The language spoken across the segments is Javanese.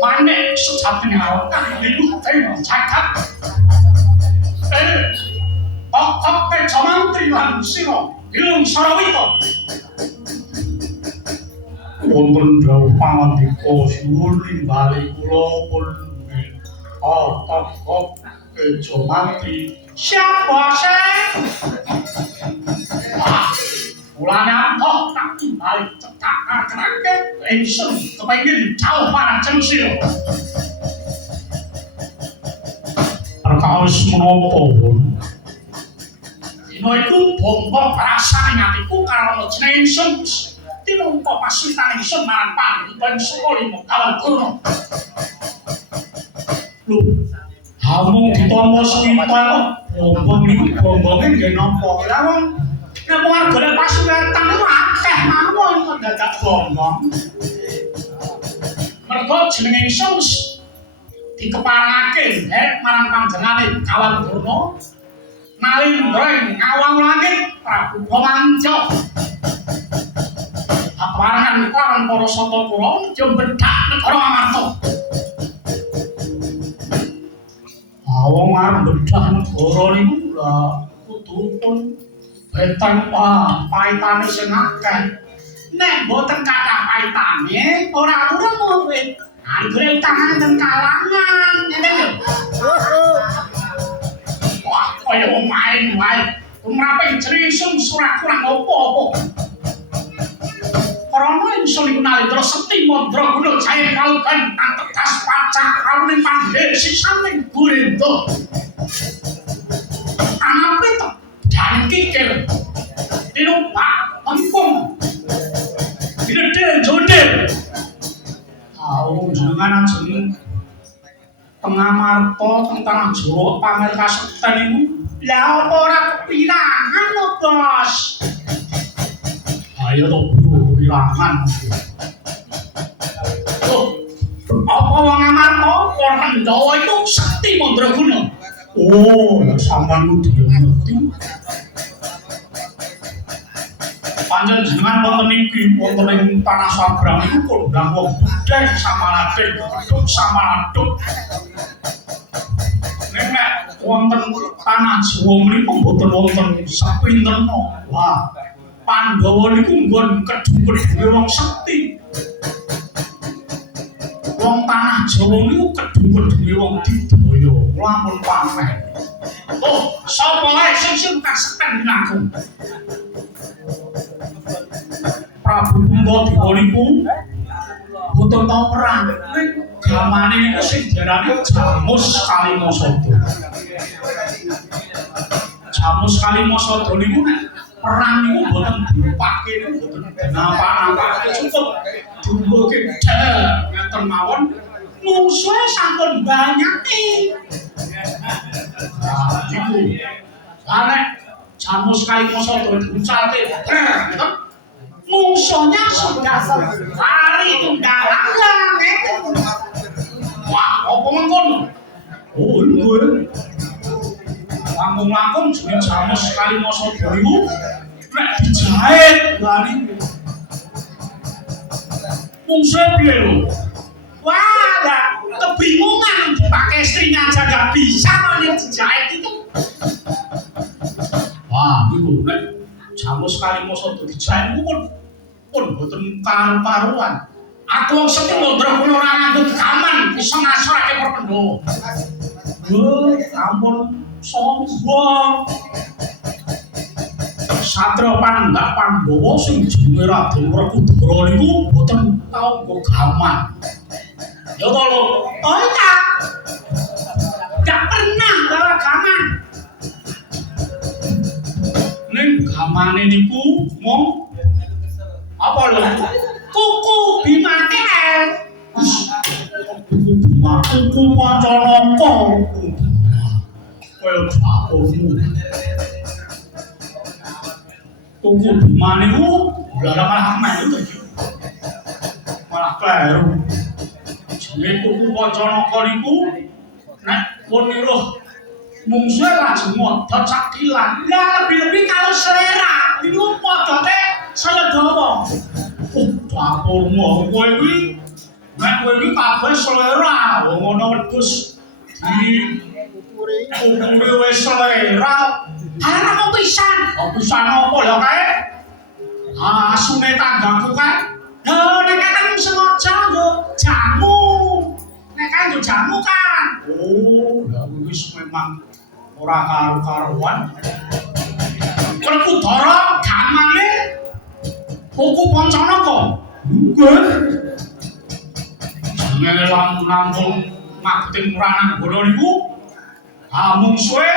Manek sejatinya itu tengok cakap. Kok jamantri lan sira ilung sarawita. Wonten dawuh pangandika suwun nimbali kula pun kok jamantri siapa sih? Mulanya toh tak timbali cekak-cekake ingsun kepengin jauh marang Cengsira. Perkawis menapa pun dina iku bombong rasane atiku karo jeneng ingsun tinumpa pasitan ingsun marang Pandhita Sukalima kawan Durna. Lho, hamung ditampa suwita bombong niku bombonge nggih napa lawon. Nek wargane pasuretan niku akeh mawon kok dadak bombong. Mergo jeneng ingsun dikeparake marang panjenengane kawan Durna nalindring ngawang langit Prabu Pamanja. Aparangan kelawan para Satapura jembedak negara Amarta. Awang arep bedah negara niku lha kudupun beteng paitane sing akeh. Nek boten kathah paitane ora urung murid. Anggere utangan ten kalangan, ngene lho. Wah, kaya wong main wae. Umrape jeneng ingsun ora kurang apa-apa. Karana ingsun iku nalindra sekti mandra guna jaya kalugan tegas pacak kawuning pandhe sisaning Gurindra. Anape to jan kikir. Dinumpak empung. Dinedel jodel. Jenengan ajeng pengamarta tentang Jawa pamer kasekten niku lha apa ora kepirangan to, Bos? Ayo to, Bro, kepirangan. Oh, apa wong amarta ora Ndawa iku sekti mandraguna. Oh, lha sampean kudu ngerti. Panjenengan wonten iki wonten ing tanah Sabrang iku kondang wong budhe samaladen gedhuk samaladuk. Nek wonten tanah Jawa mriku mboten wonten sapinterna. Wah, Pandhawa niku nggon kedhuwe wong sekti. Wong tanah Jawa niku kedhuwe wong didaya. Kula ampun pameh. Oh, sapa wae sing kasekten ngaku. Prabu Puntadewa niku boten tau perang. Gamane niku sing diarani Jamus Kalimasada. Jamus Kalimasada niku nek perang niku boten dipake niku boten napa-napa cukup dumbuke ngeten mawon mungsuhe sampun banyak nih. Nah, niku. Nek Jamus Kalimasada diucalke musuhnya sudah lari tunggal-tunggal. Wah, apa mengkono? Oh, iya. Langkung-langkung jeneng Jamus Kalimasada niku nek dijahit lari. Musuhe piye lho? Wah, lah kebingungan dipakai istrinya aja gak bisa nek dijahit itu. Wah, niku nek Jamus Kalimasada dijahit niku pun boten karu-karuan. Aku wong sekti mandraguna ora nganggo gaman bisa ngasorake perpendhawa. Lho, ampun sombong. Satria Pandak Pandhawa sing jenenge Raden Werkudara niku boten tau nggo gaman. Ya to lho. Oh iya. Gak pernah bawa gaman. Ning gamane niku mung apa lho? Kuku Bimakel. Kuku Pancanaka. Kaya jagomu. Kuku Bima niku malah melu to. Malah kleru. jenenge kuku Pancanaka niku nek pun niruh mungsuhe lajeng modot cakilan. Ya lebih-lebih kalau selera niku modote saya dawa. Oh, dapurmu kowe iki nek kowe iki kabeh selera wong ana wedhus di ukure wis selera. Ana apa pisan? Oh, pisan apa ya kae? Asune tanggaku kae. Lho nek kan sengaja lho jamu. Nek kan lho jamu kan. Oh, ya wis memang ora karo-karuan. Werkudara gamane kuku Pancanaka. Nggih. Jenenge lampung mageting Ranang Bono niku mung suwe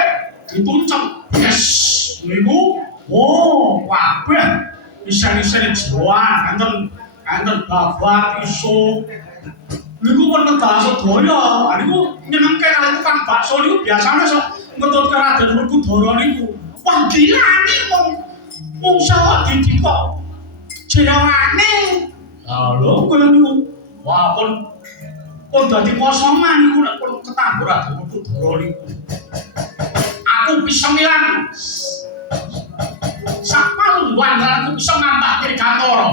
dituncep. Yes. Niku oh, kabeh isen-isen jeroan enten babat iso. Niku pun medal sedaya. Niku nyenengke kali tukang bakso niku biasane sok ngetutke Raden Werkudara niku. Wah gila nih mung sawah didi kok jeroane. Lho kowe niku wah pun dadi kosongan niku nek pun ketambur Raden Werkudara niku. Aku bisa milang sak palungguan aku bisa ngambah Dirgantara.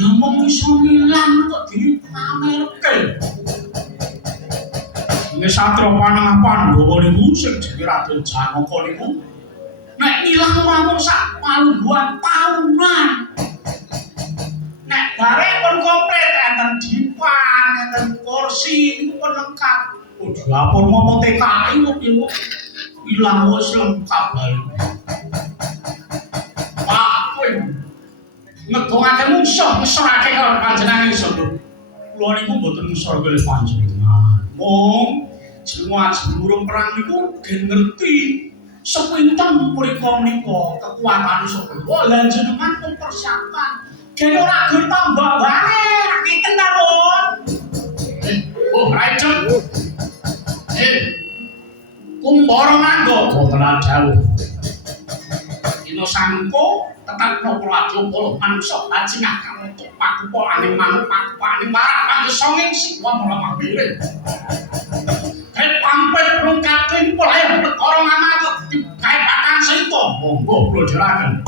Lah mung iso milang kok dipamerke. Nek Satria Panengah Pandhawa niku sing jenenge Raden Janaka niku nek ilang ora mung sak palungguan taunan. Nek bare pun komplit enten dipan, enten kursi niku pun lengkap. Oh, dapur momo TKI kok niku ilang wis lengkap bae. Pak kowe ngegongake musuh ngesorake karo panjenengan iso. Kula niku mboten ngesor kalih panjenengan. Mong jemurung perang niku gen ngerti sepinten mriko menika kekuatan sapa. Wah, lan jenengan pun persiapan. Gen ora gur tambah wae, ngiten ta, Pun. Oh, rajeng. Kumbara nganggo boten dawuh. Dina sangko tetapno Prajogo manungsa bajingah kang untuk pakupane manuk pakupane marak pangesonging sing wong ora mambire. Pampet rungkating polahe perkara ngamak digawe bakang sita. Monggo kula jeraken.